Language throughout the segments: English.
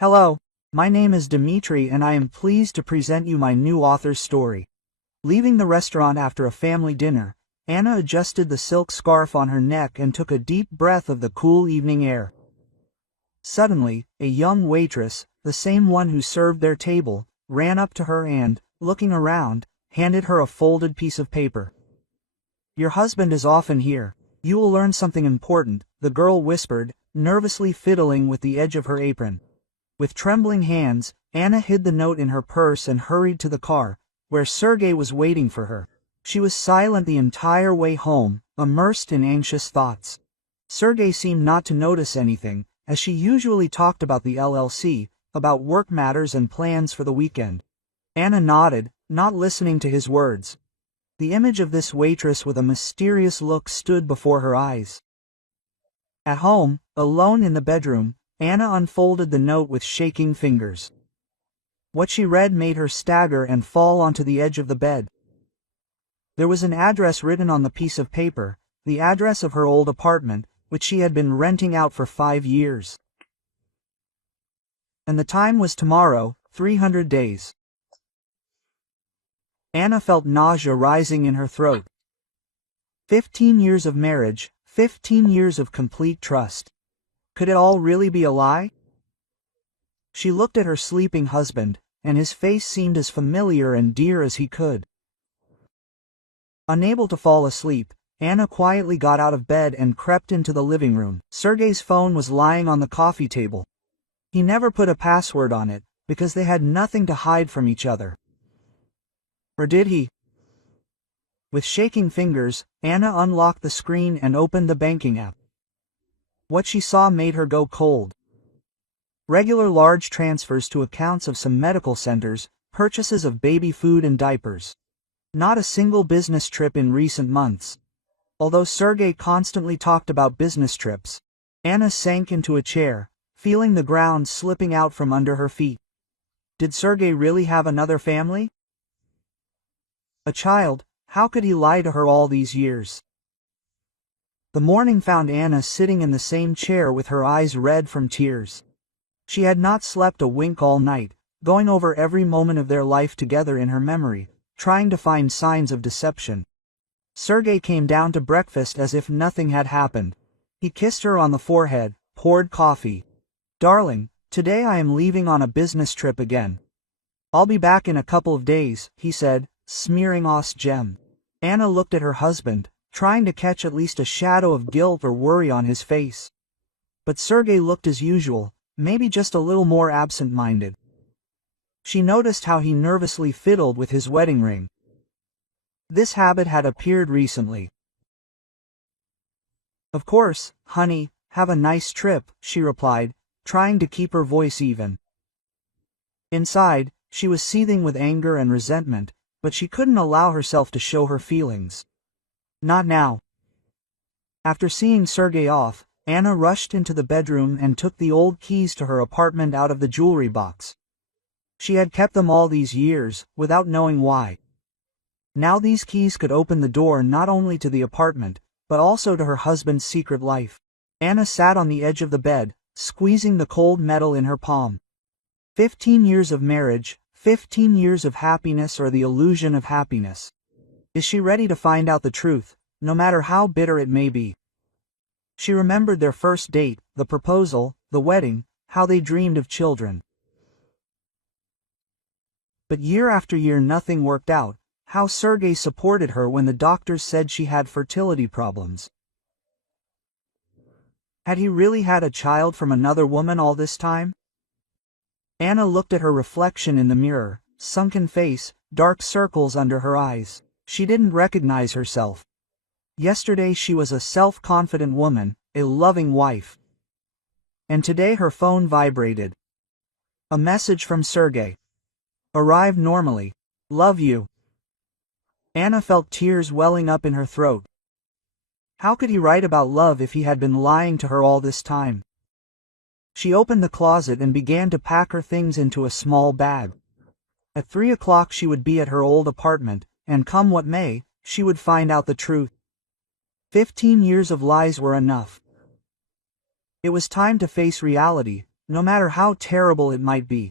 Hello, my name is Dimitri and I am pleased to present you my new author's story. Leaving the restaurant after a family dinner, Anna adjusted the silk scarf on her neck and took a deep breath of the cool evening air. Suddenly, a young waitress, the same one who served their table, ran up to her and, looking around, handed her a folded piece of paper. "Your husband is often here. You will learn something important," the girl whispered, nervously fiddling with the edge of her apron. With trembling hands, Anna hid the note in her purse and hurried to the car, where Sergei was waiting for her. She was silent the entire way home, immersed in anxious thoughts. Sergei seemed not to notice anything, as she usually talked about the LLC, about work matters and plans for the weekend. Anna nodded, not listening to his words. The image of this waitress with a mysterious look stood before her eyes. At home, alone in the bedroom, Anna unfolded the note with shaking fingers. What she read made her stagger and fall onto the edge of the bed. There was an address written on the piece of paper, the address of her old apartment, which she had been renting out for 5 years. And the time was tomorrow, 300 days. Anna felt nausea rising in her throat. 15 years of marriage, 15 years of complete trust. Could it all really be a lie? She looked at her sleeping husband, and his face seemed as familiar and dear as he could. Unable to fall asleep, Anna quietly got out of bed and crept into the living room. Sergei's phone was lying on the coffee table. He never put a password on it, because they had nothing to hide from each other. Or did he? With shaking fingers, Anna unlocked the screen and opened the banking app. What she saw made her go cold. Regular large transfers to accounts of some medical centers, purchases of baby food and diapers. Not a single business trip in recent months. Although Sergei constantly talked about business trips, Anna sank into a chair, feeling the ground slipping out from under her feet. Did Sergei really have another family? A child? How could he lie to her all these years? The morning found Anna sitting in the same chair with her eyes red from tears. She had not slept a wink all night, going over every moment of their life together in her memory, trying to find signs of deception. Sergei came down to breakfast as if nothing had happened. He kissed her on the forehead, poured coffee. "Darling, today I am leaving on a business trip again. I'll be back in a couple of days," he said, smearing gem. Anna looked at her husband, trying to catch at least a shadow of guilt or worry on his face. But Sergei looked as usual, maybe just a little more absent-minded. She noticed how he nervously fiddled with his wedding ring. This habit had appeared recently. "Of course, honey, have a nice trip," she replied, trying to keep her voice even. Inside, she was seething with anger and resentment, but she couldn't allow herself to show her feelings. Not now. After seeing Sergei off, Anna rushed into the bedroom and took the old keys to her apartment out of the jewelry box. She had kept them all these years, without knowing why. Now these keys could open the door not only to the apartment, but also to her husband's secret life. Anna sat on the edge of the bed, squeezing the cold metal in her palm. 15 years of marriage, 15 years of happiness or the illusion of happiness. Is she ready to find out the truth, no matter how bitter it may be? She remembered their first date, the proposal, the wedding, how they dreamed of children. But year after year nothing worked out, how Sergei supported her when the doctors said she had fertility problems. Had he really had a child from another woman all this time? Anna looked at her reflection in the mirror, sunken face, dark circles under her eyes. She didn't recognize herself. Yesterday she was a self-confident woman, a loving wife. And today her phone vibrated. A message from Sergei. "Arrived normally. Love you." Anna felt tears welling up in her throat. How could he write about love if he had been lying to her all this time? She opened the closet and began to pack her things into a small bag. At 3 o'clock she would be at her old apartment, and come what may, she would find out the truth. 15 years of lies were enough. It was time to face reality, no matter how terrible it might be.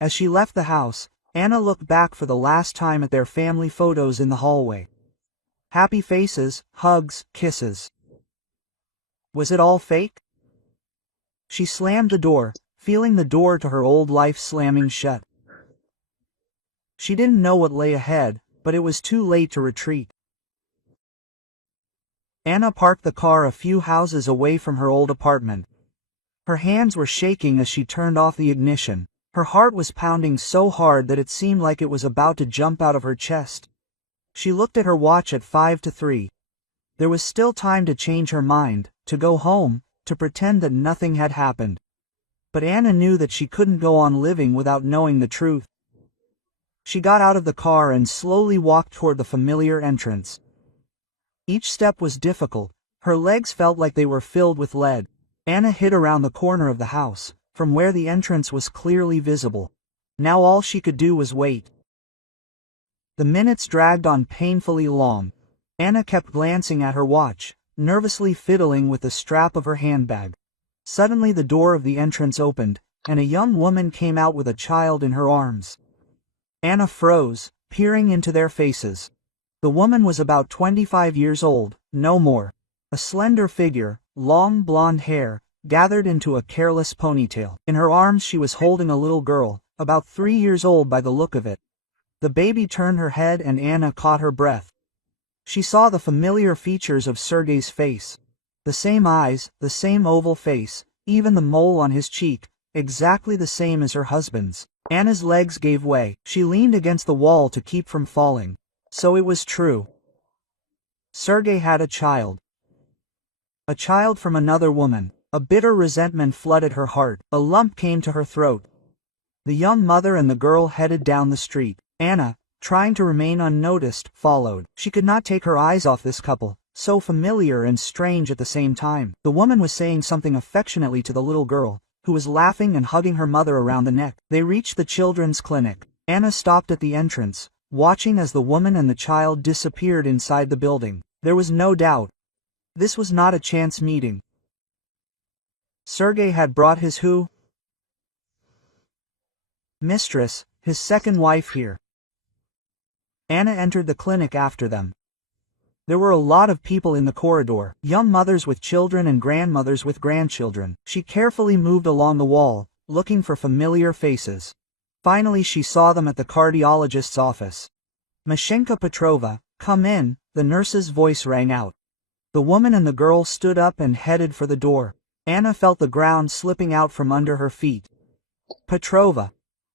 As she left the house, Anna looked back for the last time at their family photos in the hallway. Happy faces, hugs, kisses. Was it all fake? She slammed the door, feeling the door to her old life slamming shut. She didn't know what lay ahead, but it was too late to retreat. Anna parked the car a few houses away from her old apartment. Her hands were shaking as she turned off the ignition. Her heart was pounding so hard that it seemed like it was about to jump out of her chest. She looked at her watch at 5 to 3. There was still time to change her mind, to go home, to pretend that nothing had happened. But Anna knew that she couldn't go on living without knowing the truth. She got out of the car and slowly walked toward the familiar entrance. Each step was difficult. Her legs felt like they were filled with lead. Anna hid around the corner of the house, from where the entrance was clearly visible. Now all she could do was wait. The minutes dragged on painfully long. Anna kept glancing at her watch, nervously fiddling with the strap of her handbag. Suddenly the door of the entrance opened, and a young woman came out with a child in her arms. Anna froze, peering into their faces. The woman was about 25 years old, no more. A slender figure, long blonde hair, gathered into a careless ponytail. In her arms she was holding a little girl, about 3 years old by the look of it. The baby turned her head and Anna caught her breath. She saw the familiar features of Sergei's face. The same eyes, the same oval face, even the mole on his cheek, exactly the same as her husband's. Anna's legs gave way. She leaned against the wall to keep from falling. So it was true. Sergei had a child. A child from another woman. A bitter resentment flooded her heart. A lump came to her throat. The young mother and the girl headed down the street. Anna, trying to remain unnoticed, followed. She could not take her eyes off this couple, so familiar and strange at the same time. The woman was saying something affectionately to the little girl, who was laughing and hugging her mother around the neck. They reached the children's clinic. Anna stopped at the entrance, watching as the woman and the child disappeared inside the building. There was no doubt. This was not a chance meeting. Sergei had brought his who? Mistress, his second wife here. Anna entered the clinic after them. There were a lot of people in the corridor, young mothers with children and grandmothers with grandchildren. She carefully moved along the wall, looking for familiar faces. Finally she saw them at the cardiologist's office. Mashenka Petrova, come in, the nurse's voice rang out. The woman and the girl stood up and headed for the door. Anna felt the ground slipping out from under her feet. Petrova.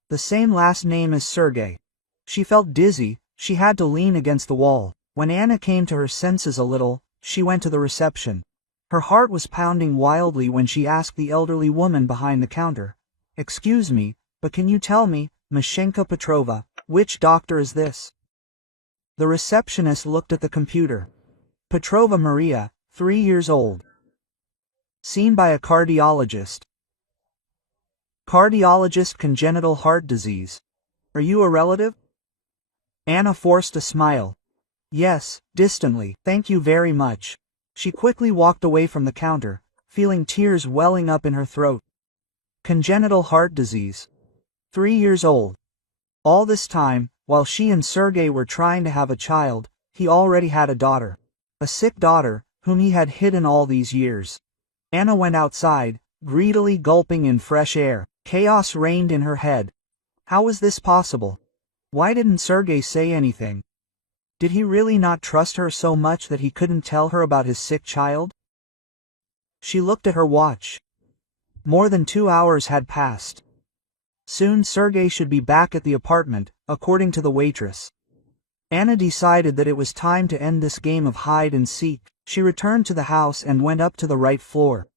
The same last name as Sergei. She felt dizzy. She had to lean against the wall. When Anna came to her senses a little, she went to the reception. Her heart was pounding wildly when she asked the elderly woman behind the counter, "Excuse me, but can you tell me, Mashenka Petrova, which doctor is this?" The receptionist looked at the computer. Petrova Maria, 3 years old. Seen by a cardiologist. Cardiologist, congenital heart disease. Are you a relative? Anna forced a smile. Yes, distantly, thank you very much. She quickly walked away from the counter, feeling tears welling up in her throat. Congenital heart disease. 3 years old. All this time, while she and Sergei were trying to have a child, he already had a daughter. A sick daughter, whom he had hidden all these years. Anna went outside, greedily gulping in fresh air. Chaos reigned in her head. How was this possible? Why didn't Sergei say anything? Did he really not trust her so much that he couldn't tell her about his sick child? She looked at her watch. More than 2 hours had passed. Soon Sergei should be back at the apartment, according to the waitress. Anna decided that it was time to end this game of hide and seek. She returned to the house and went up to the right floor.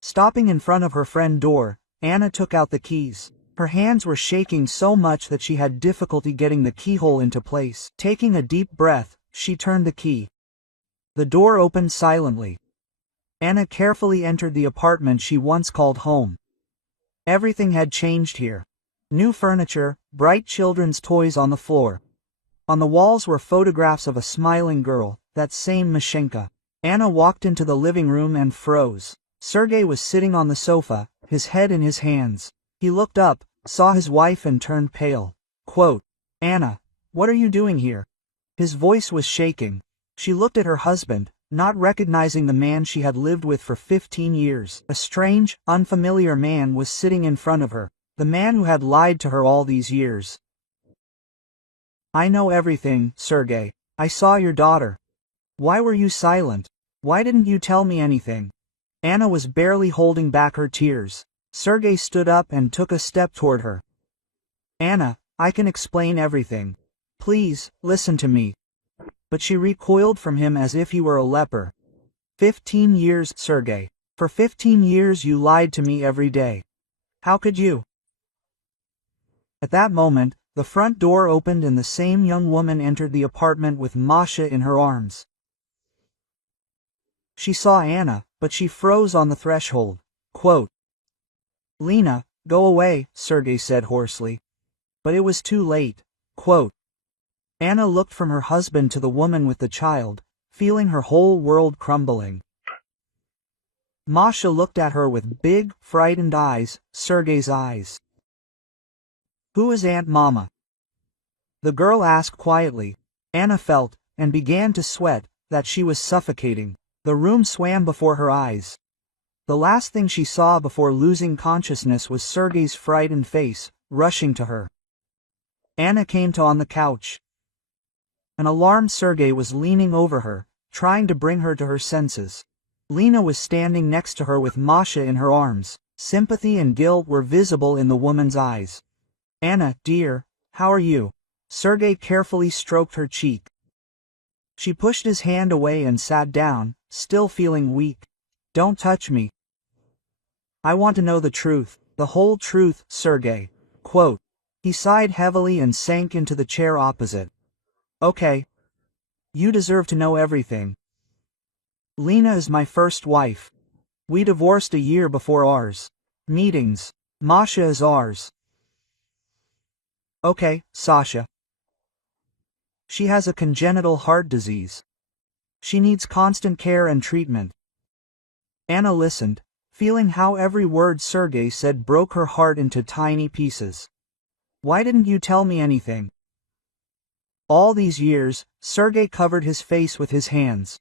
Stopping in front of her front door, Anna took out the keys. Her hands were shaking so much that she had difficulty getting the keyhole into place. Taking a deep breath, she turned the key. The door opened silently. Anna carefully entered the apartment she once called home. Everything had changed here. New furniture, bright children's toys on the floor. On the walls were photographs of a smiling girl, that same Mashenka. Anna walked into the living room and froze. Sergei was sitting on the sofa, his head in his hands. He looked up, saw his wife and turned pale. Quote, "Anna, what are you doing here?" His voice was shaking. She looked at her husband, not recognizing the man she had lived with for 15 years. A strange, unfamiliar man was sitting in front of her, the man who had lied to her all these years. "I know everything, Sergei. I saw your daughter. Why were you silent? Why didn't you tell me anything?" Anna was barely holding back her tears. Sergei stood up and took a step toward her. "Anna, I can explain everything. Please, listen to me." But she recoiled from him as if he were a leper. 15 years, Sergei. For 15 years you lied to me every day. How could you? At that moment, the front door opened and the same young woman entered the apartment with Masha in her arms. She saw Anna, but she froze on the threshold. Quote, "Lena, go away," Sergei said hoarsely. But it was too late. Quote, Anna looked from her husband to the woman with the child, feeling her whole world crumbling. Masha looked at her with big, frightened eyes, Sergei's eyes. "Who is Aunt Mama?" the girl asked quietly. Anna felt, and began to sweat, that she was suffocating. The room swam before her eyes. The last thing she saw before losing consciousness was Sergei's frightened face, rushing to her. Anna came to on the couch. An alarmed Sergei was leaning over her, trying to bring her to her senses. Lena was standing next to her with Masha in her arms. Sympathy and guilt were visible in the woman's eyes. "Anna, dear, how are you?" Sergei carefully stroked her cheek. She pushed his hand away and sat down, still feeling weak. "Don't touch me. I want to know the truth, the whole truth, Sergei." Quote. He sighed heavily and sank into the chair opposite. "Okay. You deserve to know everything. Lena is my first wife. We divorced a year before ours meetings. Masha is ours. Okay, Sasha. She has a congenital heart disease. She needs constant care and treatment." Anna listened, feeling how every word Sergei said broke her heart into tiny pieces. "Why didn't you tell me anything?" All these years, Sergei covered his face with his hands.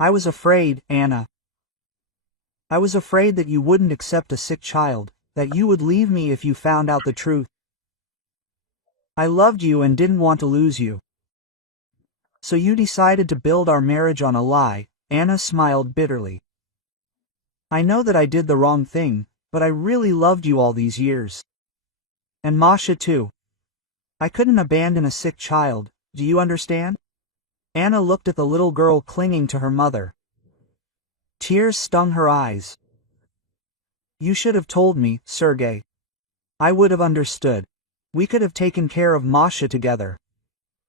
"I was afraid, Anna. I was afraid that you wouldn't accept a sick child, that you would leave me if you found out the truth. I loved you and didn't want to lose you. So you decided to build our marriage on a lie." Anna smiled bitterly. "I know that I did the wrong thing, but I really loved you all these years. And Masha too. I couldn't abandon a sick child, do you understand?" Anna looked at the little girl clinging to her mother. Tears stung her eyes. "You should have told me, Sergei. I would have understood. We could have taken care of Masha together."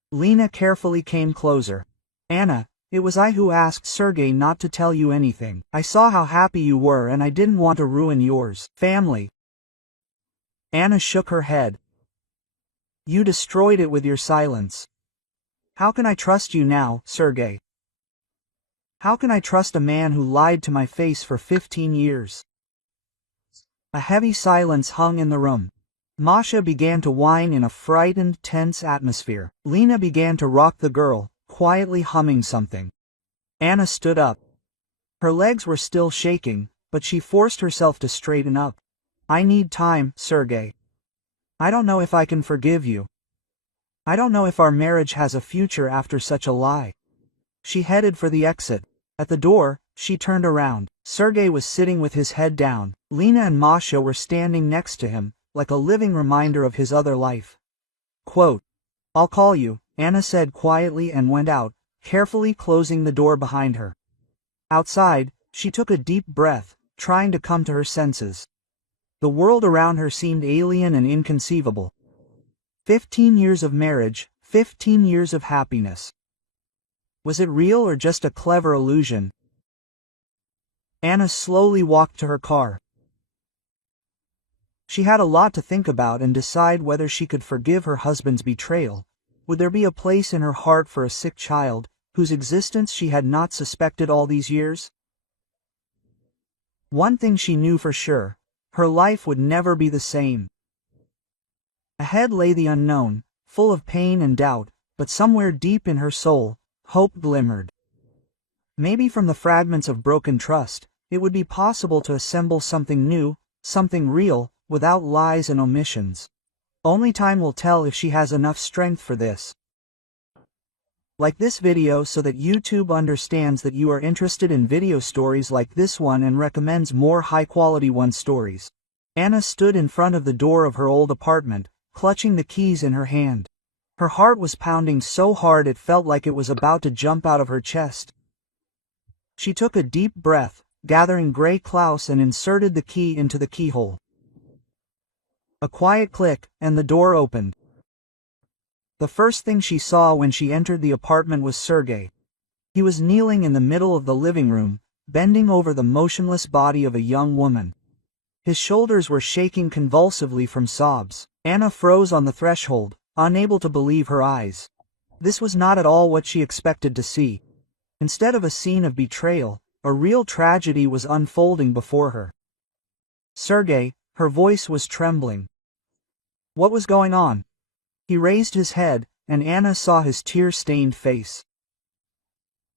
Lena carefully came closer. "Anna, it was I who asked Sergei not to tell you anything. I saw how happy you were and I didn't want to ruin yours. Family." Anna shook her head. "You destroyed it with your silence. How can I trust you now, Sergei? How can I trust a man who lied to my face for 15 years? A heavy silence hung in the room. Masha began to whine in a frightened, tense atmosphere. Lena began to rock the girl, quietly humming something. Anna stood up. Her legs were still shaking, but she forced herself to straighten up. "I need time, Sergei. I don't know if I can forgive you. I don't know if our marriage has a future after such a lie." She headed for the exit. At the door, she turned around. Sergei was sitting with his head down. Lena and Masha were standing next to him, like a living reminder of his other life. Quote, "I'll call you," Anna said quietly and went out, carefully closing the door behind her. Outside, she took a deep breath, trying to come to her senses. The world around her seemed alien and inconceivable. 15 years of marriage, 15 years of happiness. Was it real or just a clever illusion? Anna slowly walked to her car. She had a lot to think about and decide whether she could forgive her husband's betrayal. Would there be a place in her heart for a sick child, whose existence she had not suspected all these years? One thing she knew for sure. Her life would never be the same. Ahead lay the unknown, full of pain and doubt, but somewhere deep in her soul, hope glimmered. Maybe from the fragments of broken trust, it would be possible to assemble something new, something real, without lies and omissions. Only time will tell if she has enough strength for this. Like this video so that YouTube understands that you are interested in video stories like this one and recommends more high-quality stories. Anna stood in front of the door of her old apartment, clutching the keys in her hand. Her heart was pounding so hard it felt like it was about to jump out of her chest. She took a deep breath, gathering gray cloths and inserted the key into the keyhole. A quiet click, and the door opened. The first thing she saw when she entered the apartment was Sergei. He was kneeling in the middle of the living room, bending over the motionless body of a young woman. His shoulders were shaking convulsively from sobs. Anna froze on the threshold, unable to believe her eyes. This was not at all what she expected to see. Instead of a scene of betrayal, a real tragedy was unfolding before her. Sergei, her voice was trembling. What was going on? He raised his head, and Anna saw his tear-stained face.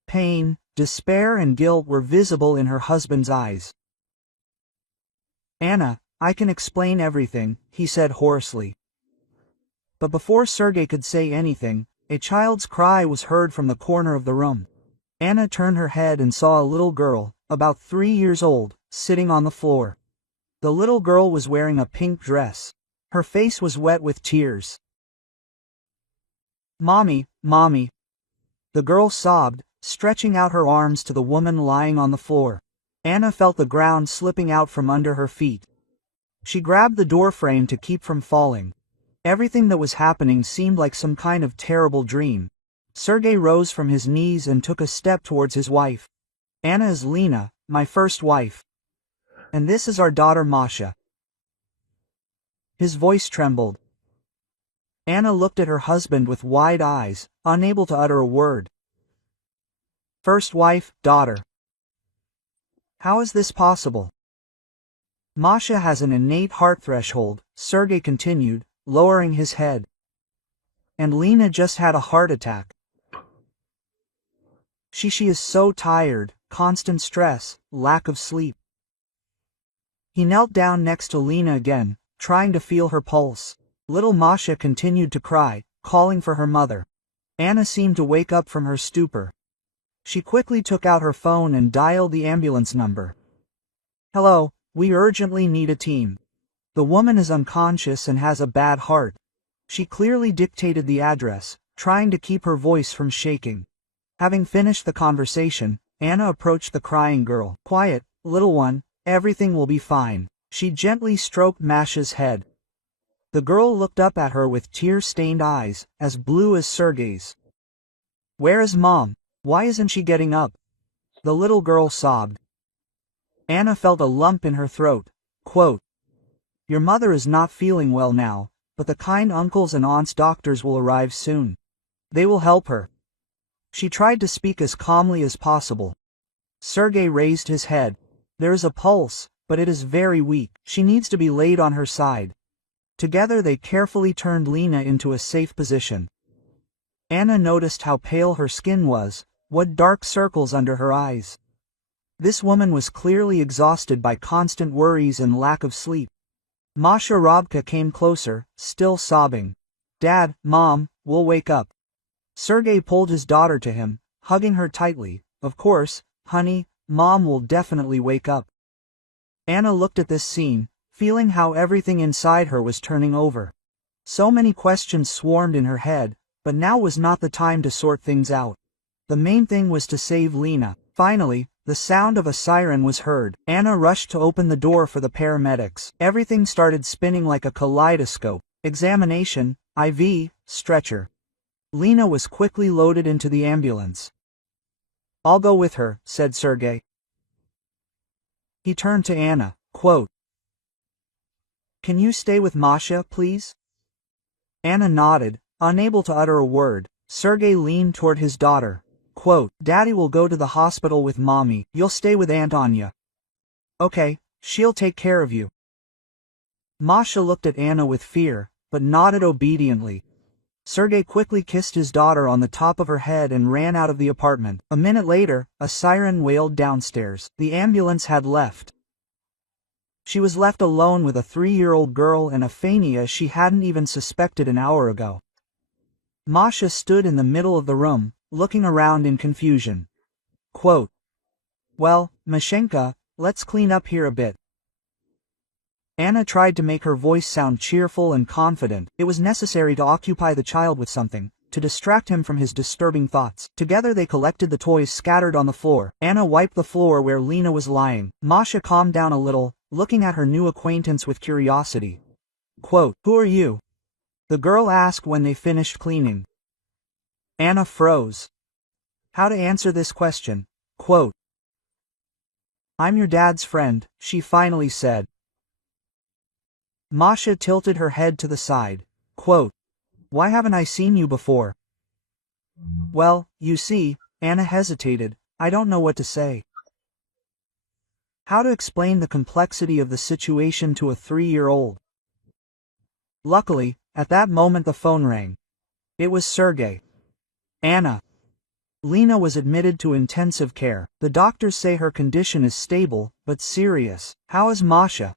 Pain, despair and guilt were visible in her husband's eyes. Anna, I can explain everything, he said hoarsely. But before Sergei could say anything, a child's cry was heard from the corner of the room. Anna turned her head and saw a little girl, about 3 years old, sitting on the floor. The little girl was wearing a pink dress. Her face was wet with tears. "Mommy, Mommy." The girl sobbed, stretching out her arms to the woman lying on the floor. Anna felt the ground slipping out from under her feet. She grabbed the doorframe to keep from falling. Everything that was happening seemed like some kind of terrible dream. Sergei rose from his knees and took a step towards his wife. "Anna is Lena, my first wife. And this is our daughter Masha." His voice trembled. Anna looked at her husband with wide eyes, unable to utter a word. "First wife, daughter. How is this possible?" "Masha has an innate heart threshold," Sergei continued, lowering his head. "And Lena just had a heart attack. She is so tired, constant stress, lack of sleep." He knelt down next to Lena again, trying to feel her pulse. Little Masha continued to cry, calling for her mother. Anna seemed to wake up from her stupor. She quickly took out her phone and dialed the ambulance number. "Hello, we urgently need a team. The woman is unconscious and has a bad heart." She clearly dictated the address, trying to keep her voice from shaking. Having finished the conversation, Anna approached the crying girl. "Quiet, little one, everything will be fine." She gently stroked Masha's head. The girl looked up at her with tear-stained eyes, as blue as Sergei's. "Where is Mom? Why isn't she getting up?" the little girl sobbed. Anna felt a lump in her throat. Quote, "Your mother is not feeling well now, but the kind uncles and aunts doctors will arrive soon. They will help her." She tried to speak as calmly as possible. Sergei raised his head. "There is a pulse, but it is very weak. She needs to be laid on her side." Together they carefully turned Lena into a safe position. Anna noticed how pale her skin was, what dark circles under her eyes. This woman was clearly exhausted by constant worries and lack of sleep. Masha Robka came closer, still sobbing. "Dad, Mom, we'll wake up." Sergei pulled his daughter to him, hugging her tightly. "Of course, honey, Mom will definitely wake up." Anna looked at this scene, feeling how everything inside her was turning over. So many questions swarmed in her head, but now was not the time to sort things out. The main thing was to save Lena. Finally, the sound of a siren was heard. Anna rushed to open the door for the paramedics. Everything started spinning like a kaleidoscope. Examination, IV, stretcher. Lena was quickly loaded into the ambulance. "I'll go with her," said Sergei. He turned to Anna. Quote, "Can you stay with Masha, please?" Anna nodded, unable to utter a word. Sergei leaned toward his daughter. Quote, "Daddy will go to the hospital with Mommy. You'll stay with Aunt Anya." "Okay, she'll take care of you." Masha looked at Anna with fear, but nodded obediently. Sergei quickly kissed his daughter on the top of her head and ran out of the apartment. A minute later, a siren wailed downstairs. The ambulance had left. She was left alone with a 3-year-old girl and a mania she hadn't even suspected an hour ago. Masha stood in the middle of the room, looking around in confusion. Quote, "Well, Mashenka, let's clean up here a bit." Anna tried to make her voice sound cheerful and confident. It was necessary to occupy the child with something, to distract him from his disturbing thoughts. Together they collected the toys scattered on the floor. Anna wiped the floor where Lena was lying. Masha calmed down a little, looking at her new acquaintance with curiosity. Quote, "Who are you?" the girl asked when they finished cleaning. Anna froze. How to answer this question? Quote, "I'm your dad's friend," she finally said. Masha tilted her head to the side. Quote, "Why haven't I seen you before?" "Well, you see," Anna hesitated, "I don't know what to say. How to explain the complexity of the situation to a 3-year-old. Luckily, at that moment the phone rang. It was Sergei. "Anna. Lena was admitted to intensive care. The doctors say her condition is stable, but serious. How is Masha?"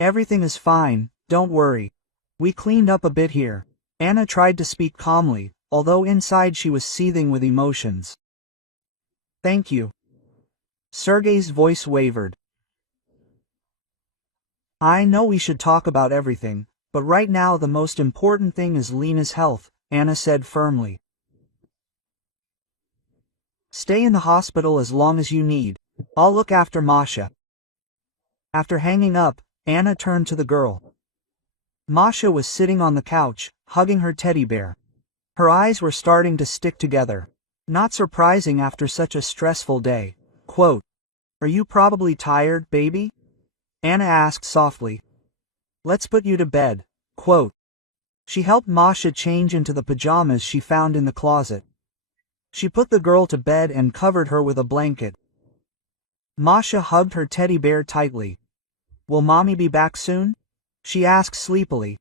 "Everything is fine, don't worry. We cleaned up a bit here." Anna tried to speak calmly, although inside she was seething with emotions. "Thank you." Sergei's voice wavered. "I know we should talk about everything, but right now the most important thing is Lena's health," Anna said firmly. "Stay in the hospital as long as you need. I'll look after Masha." After hanging up, Anna turned to the girl. Masha was sitting on the couch, hugging her teddy bear. Her eyes were starting to stick together. Not surprising after such a stressful day. Quote, "Are you probably tired, baby?" Anna asked softly. "Let's put you to bed." Quote. She helped Masha change into the pajamas she found in the closet. She put the girl to bed and covered her with a blanket. Masha hugged her teddy bear tightly. "Will mommy be back soon?" she asked sleepily.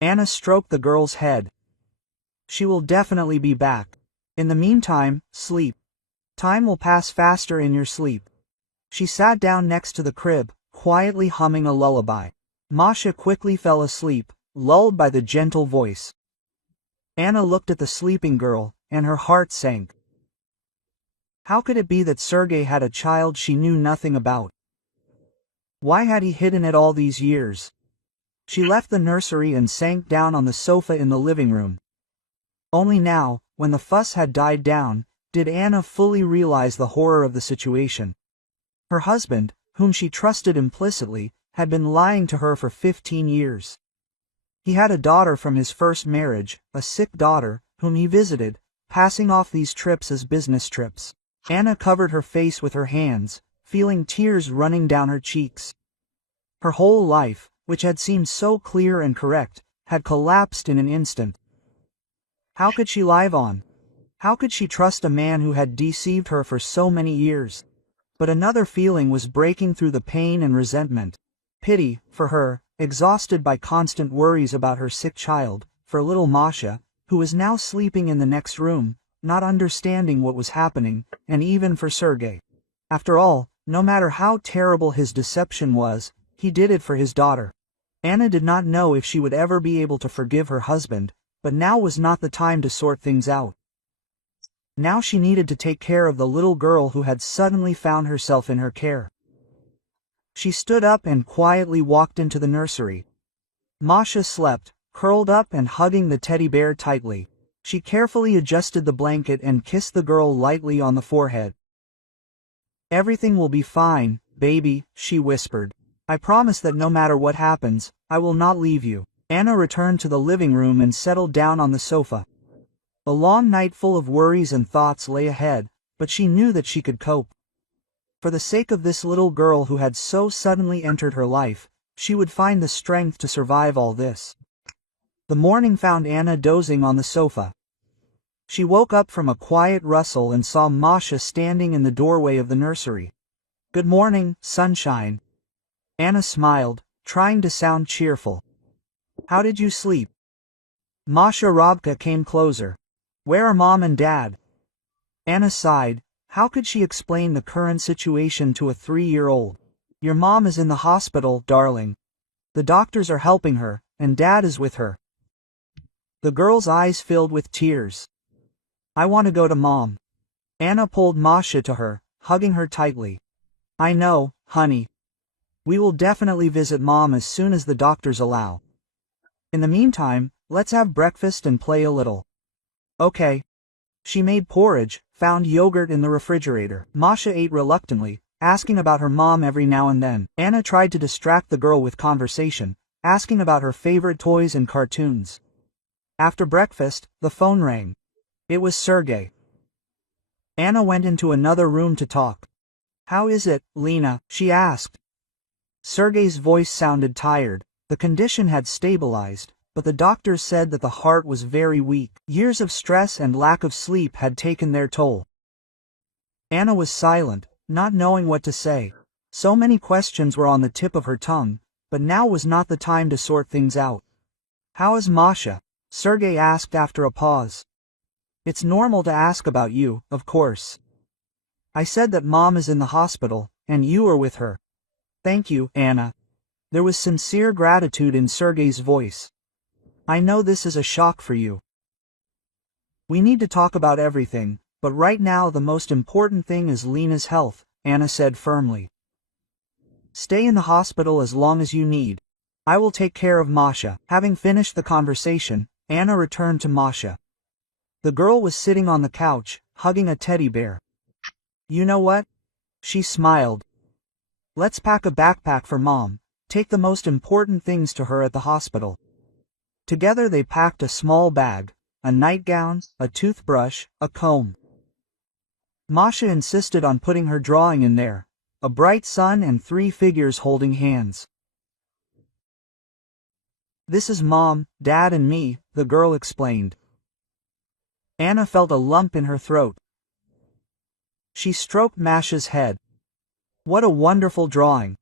Anna stroked the girl's head. "She will definitely be back. In the meantime, sleep. Time will pass faster in your sleep." She sat down next to the crib, quietly humming a lullaby. Masha quickly fell asleep, lulled by the gentle voice. Anna looked at the sleeping girl, and her heart sank. How could it be that Sergei had a child she knew nothing about? Why had he hidden it all these years? She left the nursery and sank down on the sofa in the living room. Only now, when the fuss had died down, did Anna fully realize the horror of the situation. Her husband, whom she trusted implicitly, had been lying to her for 15 years. He had a daughter from his first marriage, a sick daughter, whom he visited, passing off these trips as business trips. Anna covered her face with her hands, feeling tears running down her cheeks. Her whole life, which had seemed so clear and correct, had collapsed in an instant. How could she live on? How could she trust a man who had deceived her for so many years? But another feeling was breaking through the pain and resentment. Pity, for her, exhausted by constant worries about her sick child, for little Masha, who was now sleeping in the next room, not understanding what was happening, and even for Sergei. After all, no matter how terrible his deception was, he did it for his daughter. Anna did not know if she would ever be able to forgive her husband, but now was not the time to sort things out. Now she needed to take care of the little girl who had suddenly found herself in her care. She stood up and quietly walked into the nursery. Masha slept, curled up and hugging the teddy bear tightly. She carefully adjusted the blanket and kissed the girl lightly on the forehead. "Everything will be fine, baby," she whispered. "I promise that no matter what happens, I will not leave you." Anna returned to the living room and settled down on the sofa. A long night full of worries and thoughts lay ahead, but she knew that she could cope. For the sake of this little girl who had so suddenly entered her life, she would find the strength to survive all this. The morning found Anna dozing on the sofa. She woke up from a quiet rustle and saw Masha standing in the doorway of the nursery. "Good morning, sunshine." Anna smiled, trying to sound cheerful. How did you sleep? Masha Robka came closer. Where are Mom and Dad? Anna sighed. How could she explain the current situation to a 3-year-old? Your mom is in the hospital, darling. The doctors are helping her, and Dad is with her. The girl's eyes filled with tears. I want to go to Mom. Anna pulled Masha to her, hugging her tightly. I know, honey. We will definitely visit Mom as soon as the doctors allow. In the meantime, let's have breakfast and play a little. Okay. She made porridge, found yogurt in the refrigerator. Masha ate reluctantly, asking about her mom every now and then. Anna tried to distract the girl with conversation, asking about her favorite toys and cartoons. After breakfast, the phone rang. It was Sergey. Anna went into another room to talk. How is it, Lena? She asked. Sergey's voice sounded tired. The condition had stabilized, but the doctors said that the heart was very weak. Years of stress and lack of sleep had taken their toll. Anna was silent, not knowing what to say. So many questions were on the tip of her tongue, but now was not the time to sort things out. How is Masha? Sergey asked after a pause. It's normal to ask about you, of course. I said that Mom is in the hospital, and you are with her. Thank you, Anna. There was sincere gratitude in Sergey's voice. I know this is a shock for you. We need to talk about everything, but right now the most important thing is Lena's health, Anna said firmly. Stay in the hospital as long as you need. I will take care of Masha. Having finished the conversation, Anna returned to Masha. The girl was sitting on the couch, hugging a teddy bear. You know what? She smiled. Let's pack a backpack for Mom. Take the most important things to her at the hospital. Together they packed a small bag, a nightgown, a toothbrush, a comb. Masha insisted on putting her drawing in there, a bright sun and 3 figures holding hands. This is Mom, Dad and me, the girl explained. Anna felt a lump in her throat. She stroked Masha's head. What a wonderful drawing.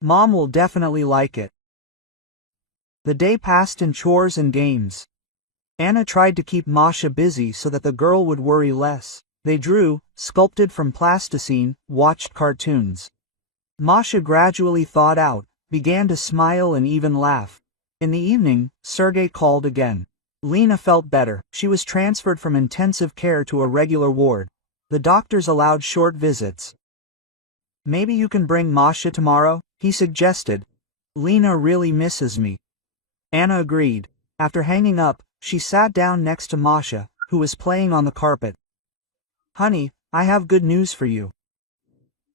Mom will definitely like it. The day passed in chores and games. Anna tried to keep Masha busy so that the girl would worry less. They drew, sculpted from plasticine, watched cartoons. Masha gradually thawed out, began to smile and even laugh. In the evening, Sergey called again. Lena felt better. She was transferred from intensive care to a regular ward. The doctors allowed short visits. Maybe you can bring Masha tomorrow, he suggested. Lena really misses me. Anna agreed. After hanging up, she sat down next to Masha, who was playing on the carpet. Honey, I have good news for you.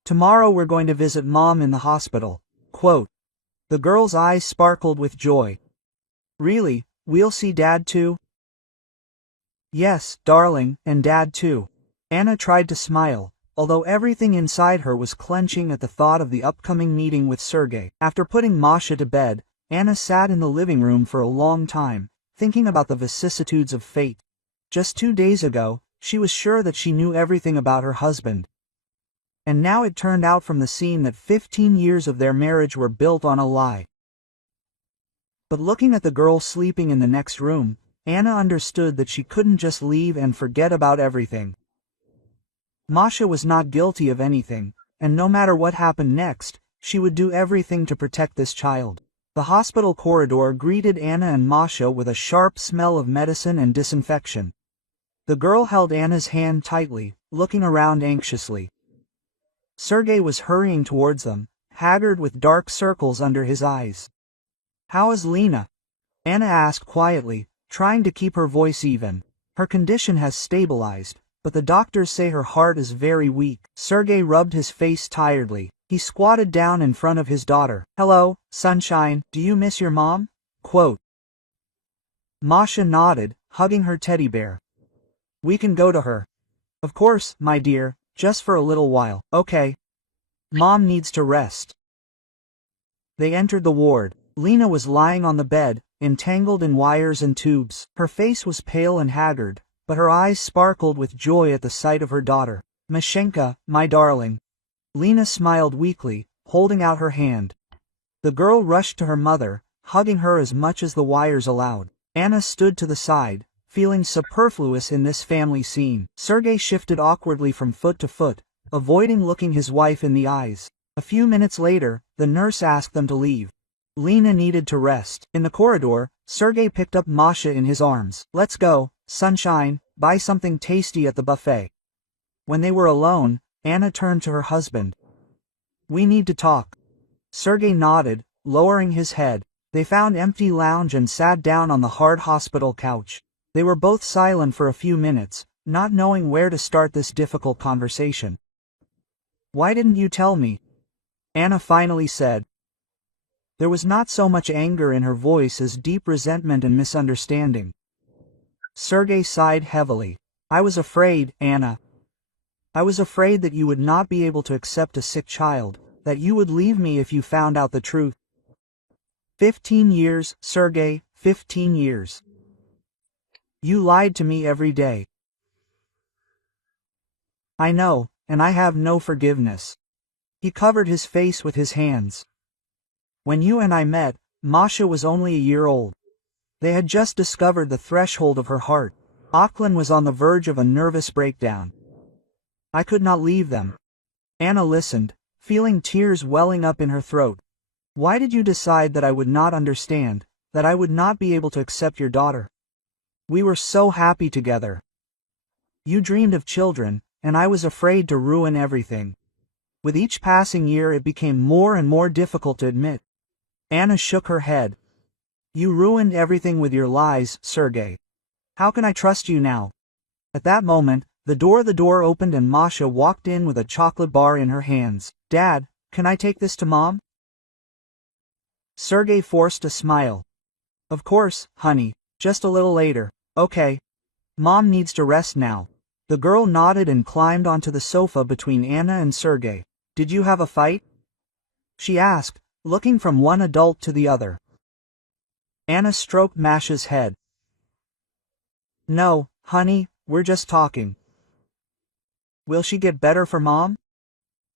Tomorrow we're going to visit Mom in the hospital. Quote. The girl's eyes sparkled with joy. Really, we'll see Dad too? Yes, darling, and Dad too. Anna tried to smile, although everything inside her was clenching at the thought of the upcoming meeting with Sergey. After putting Masha to bed, Anna sat in the living room for a long time, thinking about the vicissitudes of fate. Just 2 days ago, she was sure that she knew everything about her husband. And now it turned out from the scene that 15 years of their marriage were built on a lie. But looking at the girl sleeping in the next room, Anna understood that she couldn't just leave and forget about everything. Masha was not guilty of anything, and no matter what happened next, she would do everything to protect this child. The hospital corridor greeted Anna and Masha with a sharp smell of medicine and disinfection. The girl held Anna's hand tightly, looking around anxiously. Sergey was hurrying towards them, haggard with dark circles under his eyes. How is Lena? Anna asked quietly, trying to keep her voice even. Her condition has stabilized, but the doctors say her heart is very weak. Sergey rubbed his face tiredly. He squatted down in front of his daughter. Hello, sunshine, do you miss your mom? Quote. Masha nodded, hugging her teddy bear. We can go to her. Of course, my dear, just for a little while. Okay. Mom needs to rest. They entered the ward. Lena was lying on the bed, entangled in wires and tubes. Her face was pale and haggard, but her eyes sparkled with joy at the sight of her daughter. Mashenka, my darling. Lena smiled weakly, holding out her hand. The girl rushed to her mother, hugging her as much as the wires allowed. Anna stood to the side, feeling superfluous in this family scene. Sergei shifted awkwardly from foot to foot, avoiding looking his wife in the eyes. A few minutes later, the nurse asked them to leave. Lena needed to rest. In the corridor, Sergei picked up Masha in his arms. Let's go, sunshine, buy something tasty at the buffet. When they were alone, Anna turned to her husband. We need to talk. Sergei nodded, lowering his head. They found an empty lounge and sat down on the hard hospital couch. They were both silent for a few minutes, not knowing where to start this difficult conversation. Why didn't you tell me? Anna finally said. There was not so much anger in her voice as deep resentment and misunderstanding. Sergei sighed heavily. I was afraid, Anna. I was afraid that you would not be able to accept a sick child, that you would leave me if you found out the truth. 15 years, Sergei, 15 years. You lied to me every day. I know, and I have no forgiveness. He covered his face with his hands. When you and I met, Masha was only a year old. They had just discovered the threshold of her heart. Auckland was on the verge of a nervous breakdown. I could not leave them. Anna listened, feeling tears welling up in her throat. Why did you decide that I would not understand, that I would not be able to accept your daughter? We were so happy together. You dreamed of children, and I was afraid to ruin everything. With each passing year it became more and more difficult to admit. Anna shook her head. You ruined everything with your lies, Sergei. How can I trust you now? At that moment, the door opened and Masha walked in with a chocolate bar in her hands. Dad, can I take this to Mom? Sergei forced a smile. Of course, honey, just a little later. Okay. Mom needs to rest now. The girl nodded and climbed onto the sofa between Anna and Sergei. Did you have a fight? She asked, looking from one adult to the other. Anna stroked Masha's head. No, honey, we're just talking. Will she get better for Mom?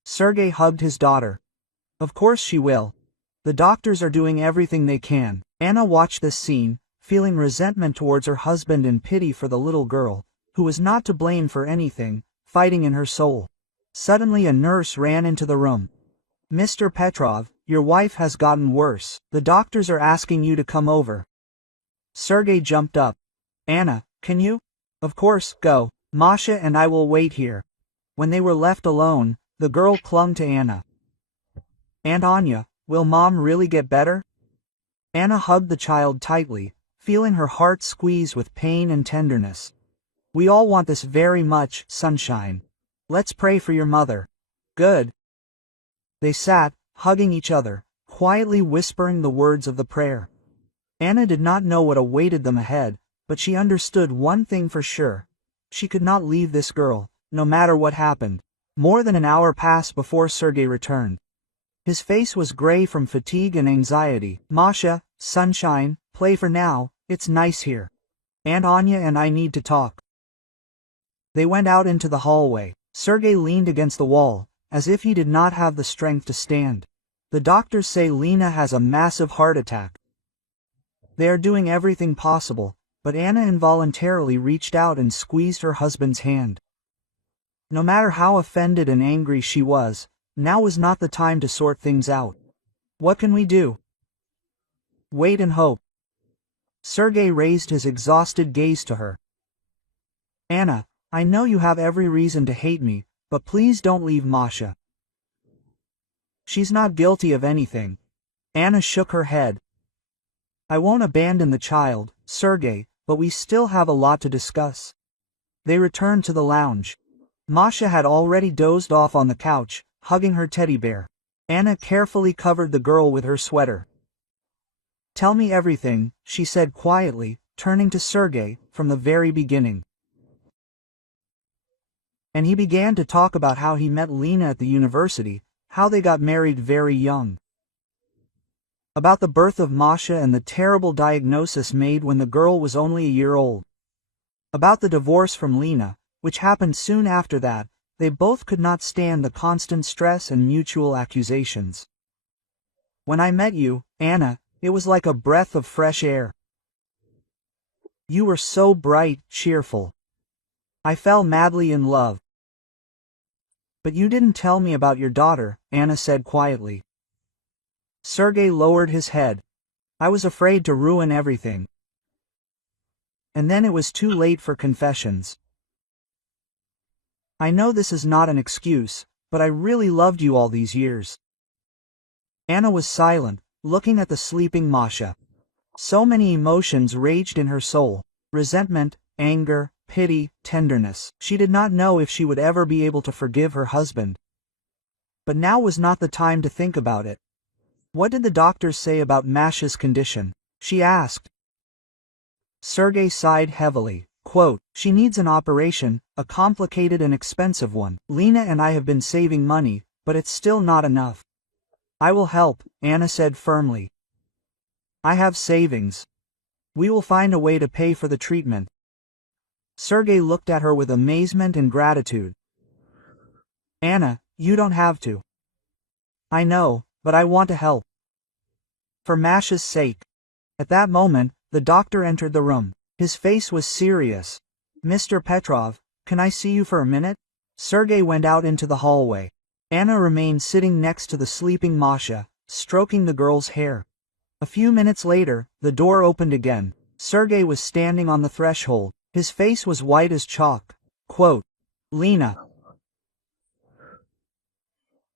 Sergei hugged his daughter. Of course she will. The doctors are doing everything they can. Anna watched this scene, feeling resentment towards her husband and pity for the little girl, who was not to blame for anything, fighting in her soul. Suddenly a nurse ran into the room. Mr. Petrov, your wife has gotten worse. The doctors are asking you to come over. Sergei jumped up. Anna, can you? Of course, go. Masha and I will wait here. When they were left alone, the girl clung to Anna. Aunt Anya, will Mom really get better? Anna hugged the child tightly, feeling her heart squeeze with pain and tenderness. We all want this very much, sunshine. Let's pray for your mother. Good. They sat, hugging each other, quietly whispering the words of the prayer. Anna did not know what awaited them ahead, but she understood one thing for sure. She could not leave this girl, no matter what happened. More than an hour passed before Sergei returned. His face was gray from fatigue and anxiety. Masha, sunshine, play for now, it's nice here. Aunt Anya and I need to talk. They went out into the hallway. Sergei leaned against the wall, as if he did not have the strength to stand. The doctors say Lena has a massive heart attack. They are doing everything possible, but Anna involuntarily reached out and squeezed her husband's hand. No matter how offended and angry she was, now was not the time to sort things out. What can we do? Wait and hope. Sergei raised his exhausted gaze to her. Anna, I know you have every reason to hate me, but please don't leave Masha. She's not guilty of anything. Anna shook her head. I won't abandon the child, Sergei, but we still have a lot to discuss. They returned to the lounge. Masha had already dozed off on the couch, hugging her teddy bear. Anna carefully covered the girl with her sweater. Tell me everything, she said quietly, turning to Sergei, from the very beginning. And he began to talk about how he met Lena at the university, how they got married very young. About the birth of Masha and the terrible diagnosis made when the girl was only a year old. About the divorce from Lena, which happened soon after that. They both could not stand the constant stress and mutual accusations. When I met you, Anna, it was like a breath of fresh air. You were so bright, cheerful. I fell madly in love. But you didn't tell me about your daughter, Anna said quietly. Sergei lowered his head. I was afraid to ruin everything. And then it was too late for confessions. I know this is not an excuse, but I really loved you all these years. Anna was silent, looking at the sleeping Masha. So many emotions raged in her soul: resentment, anger, pity, tenderness. She did not know if she would ever be able to forgive her husband. But now was not the time to think about it. What did the doctors say about Masha's condition? She asked. Sergei sighed heavily. Quote, she needs an operation, a complicated and expensive one. Lena and I have been saving money, but it's still not enough. I will help, Anna said firmly. I have savings. We will find a way to pay for the treatment. Sergei looked at her with amazement and gratitude. Anna, you don't have to. I know, but I want to help. For Masha's sake. At that moment, the doctor entered the room. His face was serious. Mr. Petrov, can I see you for a minute? Sergei went out into the hallway. Anna remained sitting next to the sleeping Masha, stroking the girl's hair. A few minutes later, the door opened again. Sergei was standing on the threshold. His face was white as chalk. Quote, Lena.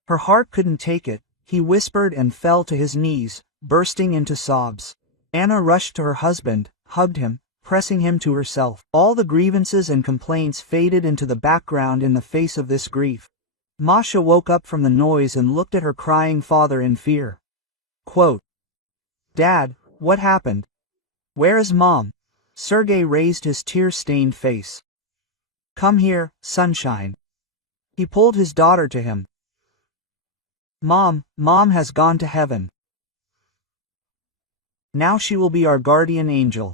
Her heart couldn't take it. He whispered and fell to his knees, bursting into sobs. Anna rushed to her husband, hugged him, pressing him to herself. All the grievances and complaints faded into the background in the face of this grief. Masha woke up from the noise and looked at her crying father in fear. Quote, Dad, what happened? Where is Mom? Sergei raised his tear-stained face. Come here, sunshine. He pulled his daughter to him. Mom has gone to heaven. Now she will be our guardian angel.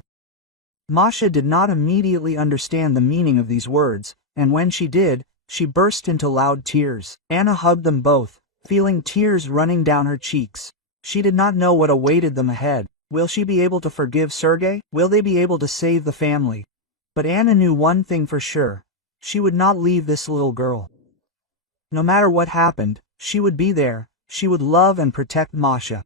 Masha did not immediately understand the meaning of these words, and when she did, she burst into loud tears. Anna hugged them both, feeling tears running down her cheeks. She did not know what awaited them ahead. Will she be able to forgive Sergei? Will they be able to save the family? But Anna knew one thing for sure. She would not leave this little girl. No matter what happened, she would be there. She would love and protect Masha.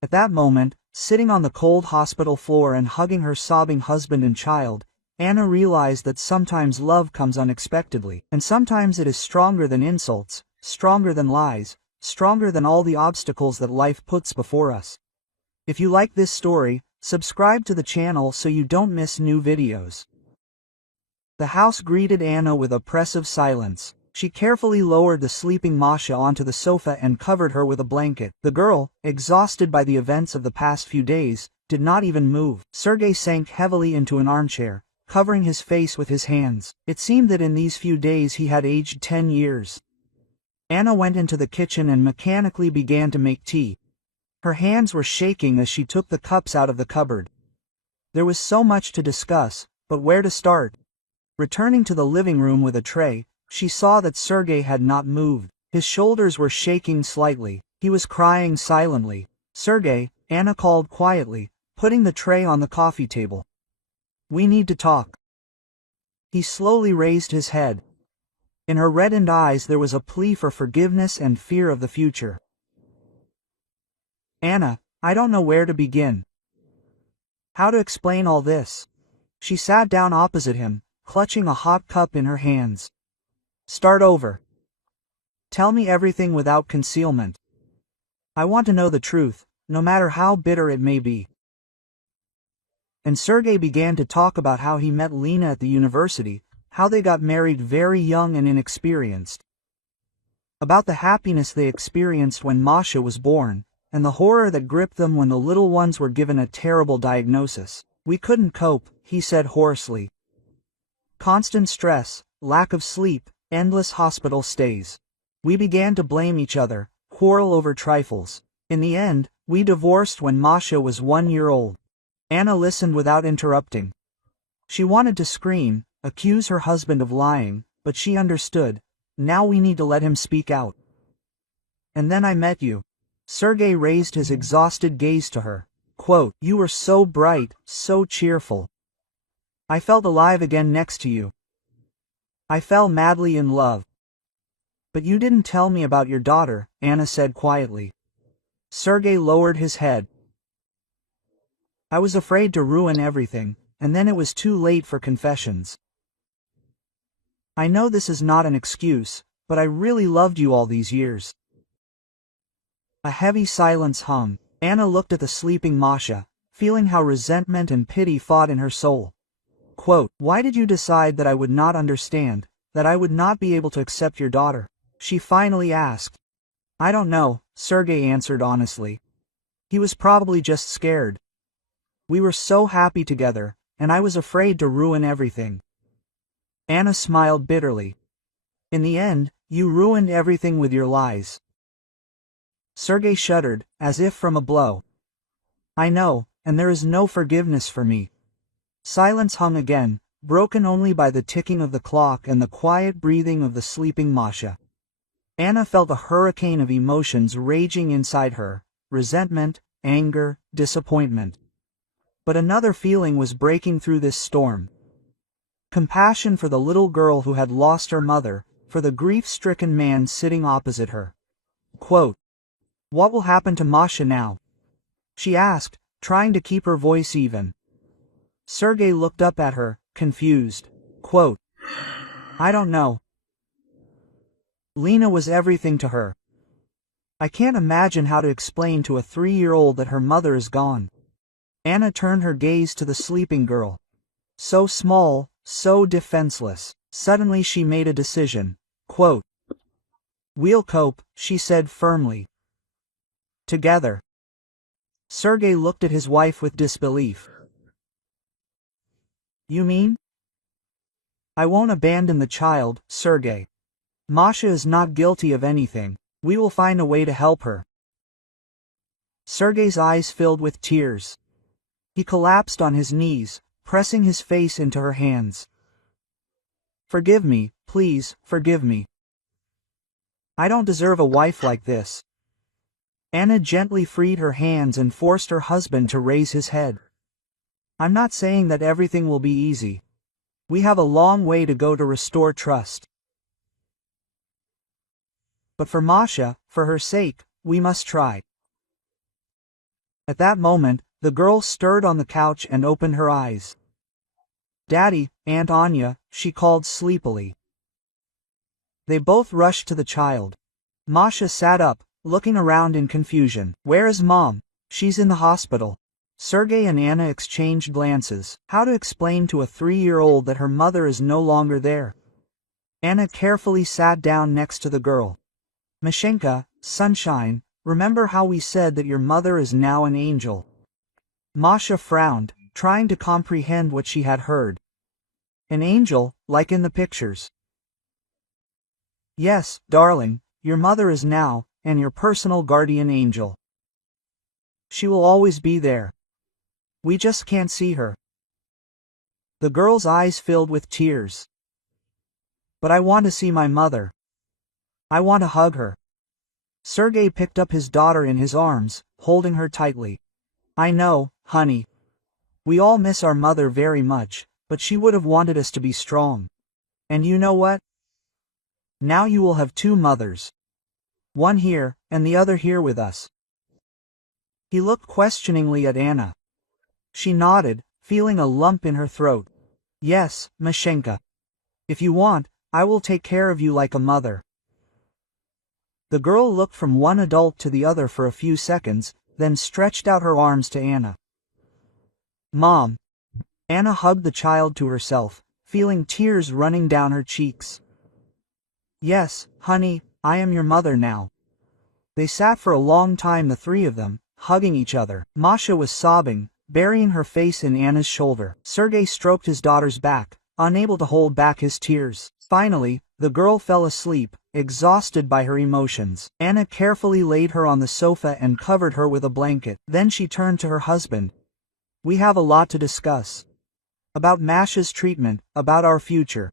At that moment, sitting on the cold hospital floor and hugging her sobbing husband and child, Anna realized that sometimes love comes unexpectedly, and sometimes it is stronger than insults, stronger than lies, stronger than all the obstacles that life puts before us. If you like this story, subscribe to the channel so you don't miss new videos. The house greeted Anna with oppressive silence. She carefully lowered the sleeping Masha onto the sofa and covered her with a blanket. The girl, exhausted by the events of the past few days, did not even move. Sergei sank heavily into an armchair, covering his face with his hands. It seemed that in these few days he had aged 10 years. Anna went into the kitchen and mechanically began to make tea. Her hands were shaking as she took the cups out of the cupboard. There was so much to discuss, but where to start? Returning to the living room with a tray, she saw that Sergei had not moved. His shoulders were shaking slightly. He was crying silently. Sergei, Anna called quietly, putting the tray on the coffee table. We need to talk. He slowly raised his head. In her reddened eyes there was a plea for forgiveness and fear of the future. Anna, I don't know where to begin. How to explain all this? She sat down opposite him, clutching a hot cup in her hands. Start over. Tell me everything without concealment. I want to know the truth, no matter how bitter it may be. And Sergei began to talk about how he met Lena at the university, how they got married very young and inexperienced. About the happiness they experienced when Masha was born, and the horror that gripped them when the little ones were given a terrible diagnosis. We couldn't cope, he said hoarsely. Constant stress, lack of sleep, endless hospital stays. We began to blame each other, quarrel over trifles. In the end, we divorced when Masha was 1 year old. Anna listened without interrupting. She wanted to scream, accuse her husband of lying, but she understood. Now we need to let him speak out. And then I met you. Sergei raised his exhausted gaze to her. Quote, "You were so bright, so cheerful. I felt alive again next to you. I fell madly in love." "But you didn't tell me about your daughter," Anna said quietly. Sergei lowered his head. "I was afraid to ruin everything, and then it was too late for confessions. I know this is not an excuse, but I really loved you all these years." A heavy silence hung. Anna looked at the sleeping Masha, feeling how resentment and pity fought in her soul. Quote, "Why did you decide that I would not understand, that I would not be able to accept your daughter?" she finally asked. "I don't know," Sergei answered honestly. "He was probably just scared. We were so happy together, and I was afraid to ruin everything." Anna smiled bitterly. "In the end, you ruined everything with your lies." Sergei shuddered, as if from a blow. "I know, and there is no forgiveness for me." Silence hung again, broken only by the ticking of the clock and the quiet breathing of the sleeping Masha. Anna felt a hurricane of emotions raging inside her: resentment, anger, disappointment. But another feeling was breaking through this storm. Compassion for the little girl who had lost her mother, for the grief-stricken man sitting opposite her. Quote, "What will happen to Masha now?" she asked, trying to keep her voice even. Sergei looked up at her, confused. Quote, "I don't know. Lena was everything to her. I can't imagine how to explain to a 3-year-old that her mother is gone." Anna turned her gaze to the sleeping girl. So small, so defenseless. Suddenly she made a decision. Quote, "We'll cope," she said firmly. "Together." Sergei looked at his wife with disbelief. "You mean?" "I won't abandon the child, Sergei. Masha is not guilty of anything. We will find a way to help her." Sergei's eyes filled with tears. He collapsed on his knees, pressing his face into her hands. "Forgive me, please, forgive me. I don't deserve a wife like this." Anna gently freed her hands and forced her husband to raise his head. "I'm not saying that everything will be easy. We have a long way to go to restore trust. But for Masha, for her sake, we must try." At that moment, the girl stirred on the couch and opened her eyes. "Daddy, Aunt Anya," she called sleepily. They both rushed to the child. Masha sat up, looking around in confusion. "Where is Mom?" "She's in the hospital." Sergei and Anna exchanged glances. How to explain to a 3-year-old that her mother is no longer there? Anna carefully sat down next to the girl. "Mashenka, sunshine, remember how we said that your mother is now an angel?" Masha frowned, trying to comprehend what she had heard. "An angel, like in the pictures?" "Yes, darling, your mother is now, and your personal guardian angel. She will always be there. We just can't see her." The girl's eyes filled with tears. "But I want to see my mother. I want to hug her." Sergei picked up his daughter in his arms, holding her tightly. "I know, honey. We all miss our mother very much, but she would have wanted us to be strong. And you know what? Now you will have 2 mothers. One here, and the other here with us." He looked questioningly at Anna. She nodded, feeling a lump in her throat. "Yes, Mashenka. If you want, I will take care of you like a mother." The girl looked from one adult to the other for a few seconds, then stretched out her arms to Anna. "Mom." Anna hugged the child to herself, feeling tears running down her cheeks. "Yes, honey, I am your mother now." They sat for a long time, the 3 of them, hugging each other. Masha was sobbing, burying her face in Anna's shoulder. Sergei stroked his daughter's back, unable to hold back his tears. Finally, the girl fell asleep, exhausted by her emotions. Anna carefully laid her on the sofa and covered her with a blanket. Then she turned to her husband. "We have a lot to discuss. About Masha's treatment, about our future."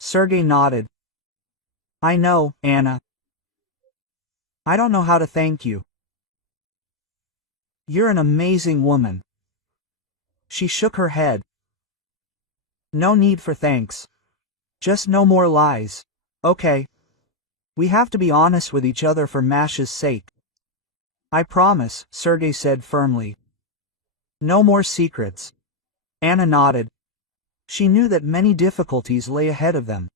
Sergei nodded. "I know, Anna. I don't know how to thank you. You're an amazing woman. She shook her head. No need for thanks. Just no more lies. Okay. We have to be honest with each other for Masha's sake. I promise, Sergei said firmly. No more secrets. Anna nodded. She knew that many difficulties lay ahead of them.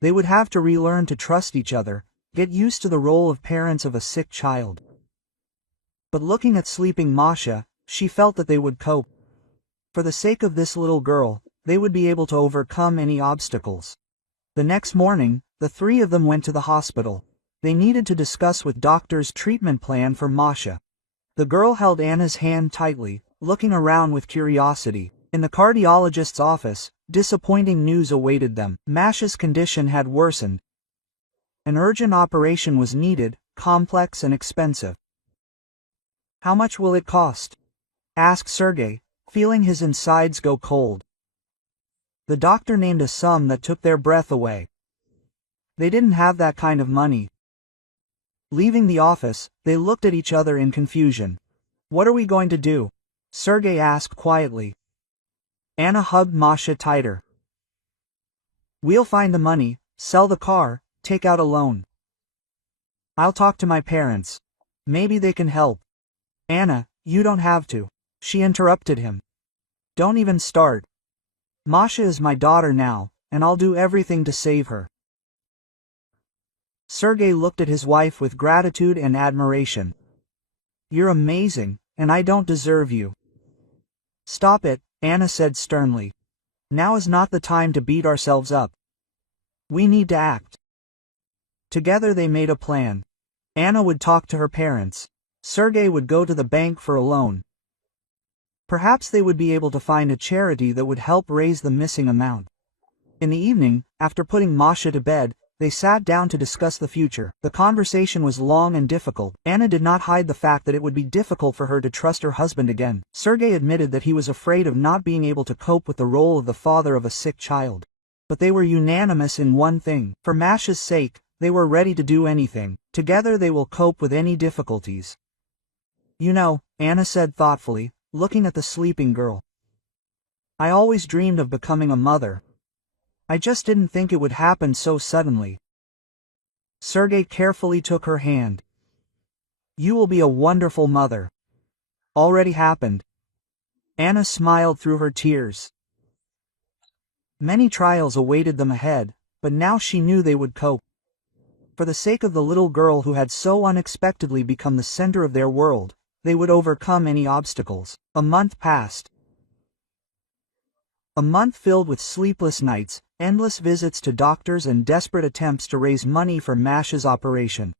They would have to relearn to trust each other, get used to the role of parents of a sick child. But looking at sleeping Masha, she felt that they would cope. For the sake of this little girl, they would be able to overcome any obstacles. The next morning, the three of them went to the hospital. They needed to discuss with doctors' treatment plan for Masha. The girl held Anna's hand tightly, looking around with curiosity. In the cardiologist's office, disappointing news awaited them. Masha's condition had worsened. An urgent operation was needed, complex and expensive. How much will it cost? Asked Sergei, feeling his insides go cold. The doctor named a sum that took their breath away. They didn't have that kind of money. Leaving the office, they looked at each other in confusion. What are we going to do? Sergei asked quietly. Anna hugged Masha tighter. We'll find the money, sell the car, take out a loan. I'll talk to my parents. Maybe they can help. Anna, you don't have to. She interrupted him. Don't even start. Masha is my daughter now, and I'll do everything to save her. Sergei looked at his wife with gratitude and admiration. You're amazing, and I don't deserve you. Stop it, Anna said sternly. Now is not the time to beat ourselves up. We need to act. Together they made a plan. Anna would talk to her parents. Sergei would go to the bank for a loan. Perhaps they would be able to find a charity that would help raise the missing amount. In the evening, after putting Masha to bed, they sat down to discuss the future. The conversation was long and difficult. Anna did not hide the fact that it would be difficult for her to trust her husband again. Sergei admitted that he was afraid of not being able to cope with the role of the father of a sick child. But they were unanimous in one thing. For Masha's sake, they were ready to do anything. Together they will cope with any difficulties. You know, Anna said thoughtfully, looking at the sleeping girl. I always dreamed of becoming a mother. I just didn't think it would happen so suddenly. Sergei carefully took her hand. You will be a wonderful mother. Already happened. Anna smiled through her tears. Many trials awaited them ahead, but now she knew they would cope. For the sake of the little girl who had so unexpectedly become the center of their world, they would overcome any obstacles. A month passed. A month filled with sleepless nights, endless visits to doctors and desperate attempts to raise money for Masha's operation.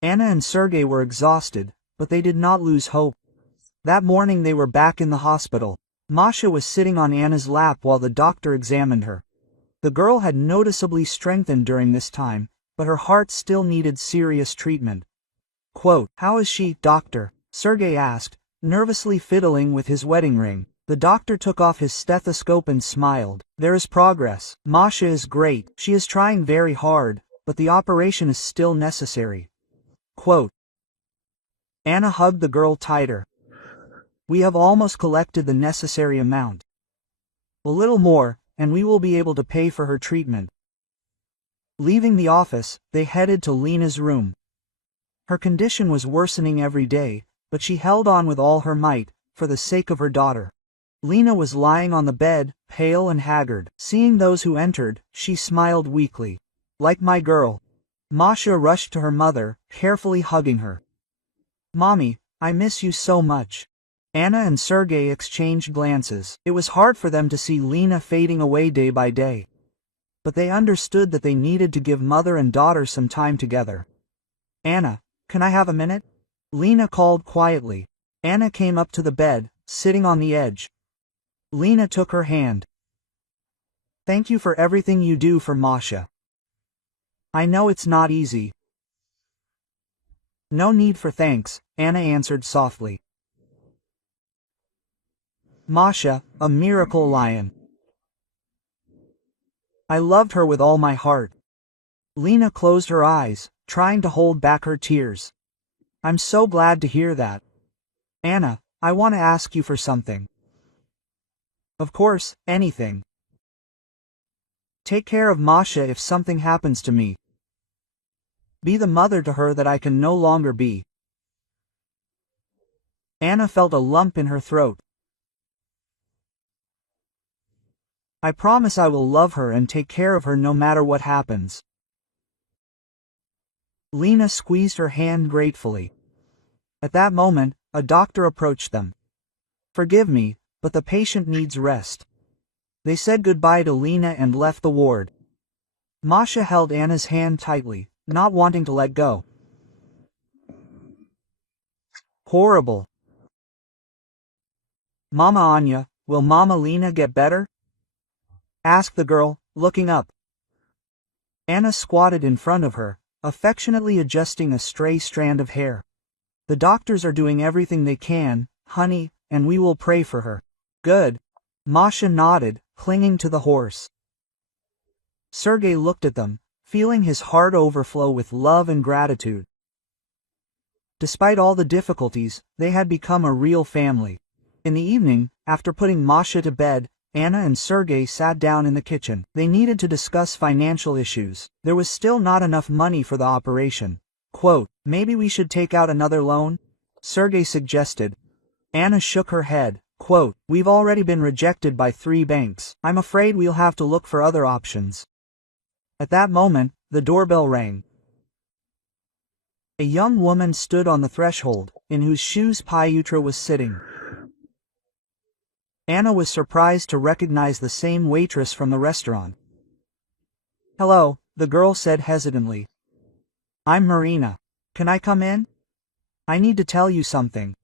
Anna and Sergei were exhausted, but they did not lose hope. That morning they were back in the hospital. Masha was sitting on Anna's lap while the doctor examined her. The girl had noticeably strengthened during this time, but her heart still needed serious treatment. Quote, How is she, doctor? Sergei asked, nervously fiddling with his wedding ring. The doctor took off his stethoscope and smiled. There is progress. Masha is great. She is trying very hard, but the operation is still necessary. Quote. Anna hugged the girl tighter. We have almost collected the necessary amount. A little more, and we will be able to pay for her treatment. Leaving the office, they headed to Lena's room. Her condition was worsening every day, but she held on with all her might, for the sake of her daughter. Lena was lying on the bed, pale and haggard. Seeing those who entered, she smiled weakly. Like my girl. Masha rushed to her mother, carefully hugging her. Mommy, I miss you so much. Anna and Sergei exchanged glances. It was hard for them to see Lena fading away day by day. But they understood that they needed to give mother and daughter some time together. Anna, can I have a minute? Lena called quietly. Anna came up to the bed, sitting on the edge. Lena took her hand. Thank you for everything you do for Masha. I know it's not easy. No need for thanks, Anna answered softly. Masha, a miracle lion. I loved her with all my heart. Lena closed her eyes, trying to hold back her tears. I'm so glad to hear that. Anna, I want to ask you for something. Of course, anything. Take care of Masha if something happens to me. Be the mother to her that I can no longer be. Anna felt a lump in her throat. I promise I will love her and take care of her no matter what happens. Lena squeezed her hand gratefully. At that moment, a doctor approached them. Forgive me, but the patient needs rest. They said goodbye to Lena and left the ward. Masha held Anna's hand tightly, not wanting to let go. Horrible. Mama Anya, will Mama Lena get better? Asked the girl, looking up. Anna squatted in front of her, affectionately adjusting a stray strand of hair. The doctors are doing everything they can, honey, and we will pray for her. Good. Masha nodded, clinging to the horse. Sergei looked at them, feeling his heart overflow with love and gratitude. Despite all the difficulties, they had become a real family. In the evening, after putting Masha to bed, Anna and Sergei sat down in the kitchen. They needed to discuss financial issues. There was still not enough money for the operation. Quote, maybe we should take out another loan? Sergei suggested. Anna shook her head. Quote, we've already been rejected by 3 banks. I'm afraid we'll have to look for other options. At that moment, the doorbell rang. A young woman stood on the threshold, in whose shoes Pyutra was sitting. Anna was surprised to recognize the same waitress from the restaurant. Hello, the girl said hesitantly. I'm Marina. Can I come in? I need to tell you something.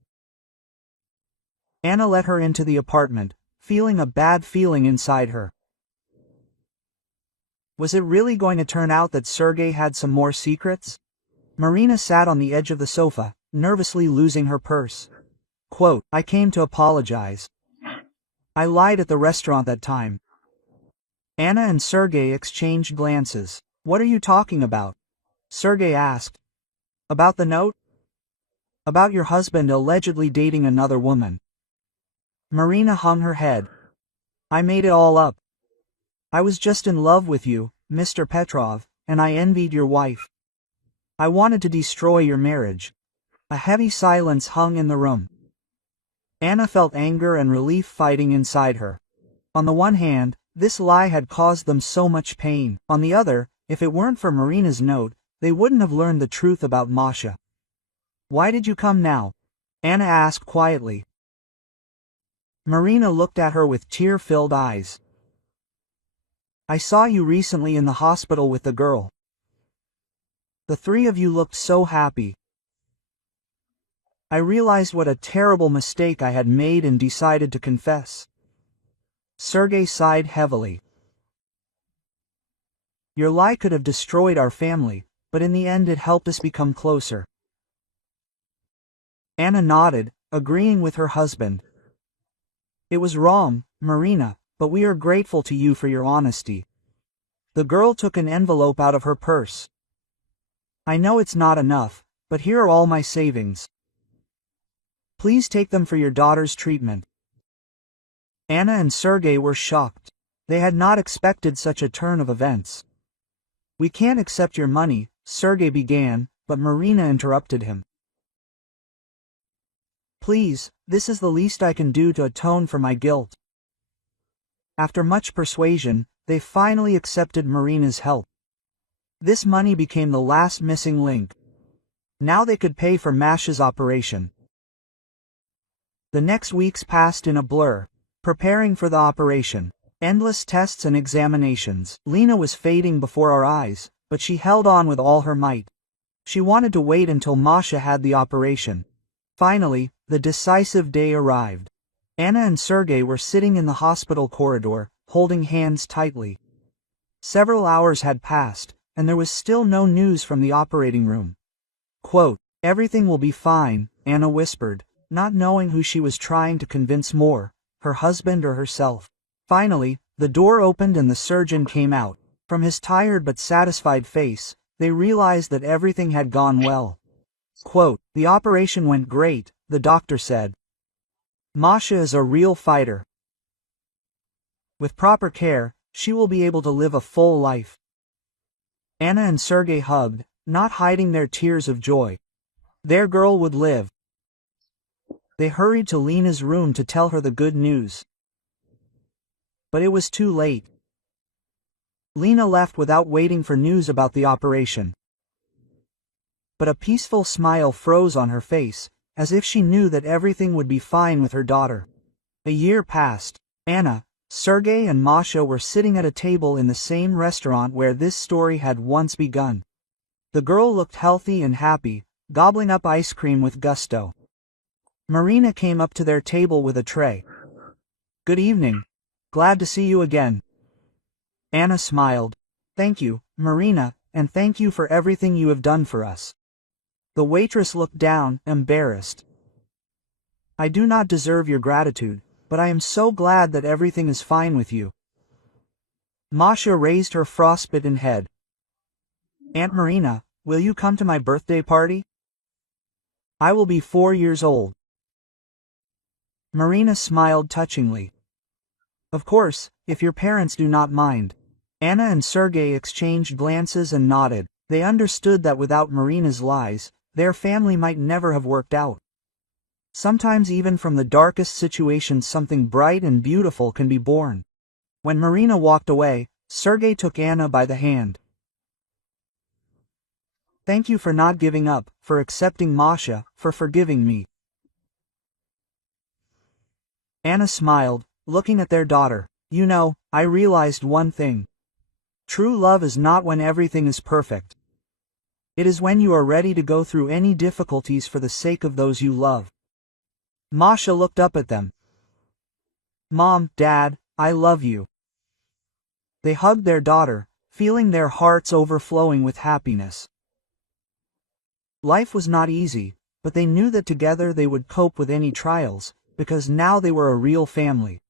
Anna let her into the apartment, feeling a bad feeling inside her. Was it really going to turn out that Sergei had some more secrets? Marina sat on the edge of the sofa, nervously losing her purse. Quote, I came to apologize. I lied at the restaurant that time. Anna and Sergei exchanged glances. What are you talking about? Sergei asked. About the note? About your husband allegedly dating another woman. Marina hung her head. I made it all up. I was just in love with you, Mr. Petrov, and I envied your wife. I wanted to destroy your marriage. A heavy silence hung in the room. Anna felt anger and relief fighting inside her. On the one hand, this lie had caused them so much pain. On the other, if it weren't for Marina's note, they wouldn't have learned the truth about Masha. Why did you come now? Anna asked quietly. Marina looked at her with tear-filled eyes. I saw you recently in the hospital with the girl. The 3 of you looked so happy. I realized what a terrible mistake I had made and decided to confess. Sergei sighed heavily. Your lie could have destroyed our family, but in the end it helped us become closer. Anna nodded, agreeing with her husband. It was wrong, Marina, but we are grateful to you for your honesty. The girl took an envelope out of her purse. I know it's not enough, but here are all my savings. Please take them for your daughter's treatment. Anna and Sergei were shocked. They had not expected such a turn of events. We can't accept your money, Sergei began, but Marina interrupted him. Please, this is the least I can do to atone for my guilt. After much persuasion, they finally accepted Marina's help. This money became the last missing link. Now they could pay for Masha's operation. The next weeks passed in a blur, preparing for the operation. Endless tests and examinations. Lena was fading before our eyes, but she held on with all her might. She wanted to wait until Masha had the operation. Finally, the decisive day arrived. Anna and Sergei were sitting in the hospital corridor, holding hands tightly. Several hours had passed, and there was still no news from the operating room. Quote, everything will be fine, Anna whispered, not knowing who she was trying to convince more, her husband or herself. Finally, the door opened and the surgeon came out. From his tired but satisfied face, they realized that everything had gone well. Quote, "The operation went great," the doctor said. "Masha is a real fighter. With proper care, she will be able to live a full life." Anna and Sergei hugged, not hiding their tears of joy. Their girl would live. They hurried to Lena's room to tell her the good news. But it was too late. Lena left without waiting for news about the operation. But a peaceful smile froze on her face, as if she knew that everything would be fine with her daughter. A year passed. Anna, Sergei and Masha were sitting at a table in the same restaurant where this story had once begun. The girl looked healthy and happy, gobbling up ice cream with gusto. Marina came up to their table with a tray. "Good evening. Glad to see you again." Anna smiled. "Thank you, Marina, and thank you for everything you have done for us." The waitress looked down, embarrassed. "I do not deserve your gratitude, but I am so glad that everything is fine with you." Masha raised her frostbitten head. "Aunt Marina, will you come to my birthday party? I will be 4 years old." Marina smiled touchingly. "Of course, if your parents do not mind." Anna and Sergei exchanged glances and nodded. They understood that without Marina's lies, their family might never have worked out. Sometimes even from the darkest situations something bright and beautiful can be born. When Marina walked away, Sergei took Anna by the hand. "Thank you for not giving up, for accepting Masha, for forgiving me." Anna smiled, looking at their daughter. "You know, I realized one thing. True love is not when everything is perfect. It is when you are ready to go through any difficulties for the sake of those you love." Masha looked up at them. "Mom, Dad, I love you." They hugged their daughter, feeling their hearts overflowing with happiness. Life was not easy, but they knew that together they would cope with any trials, because now they were a real family.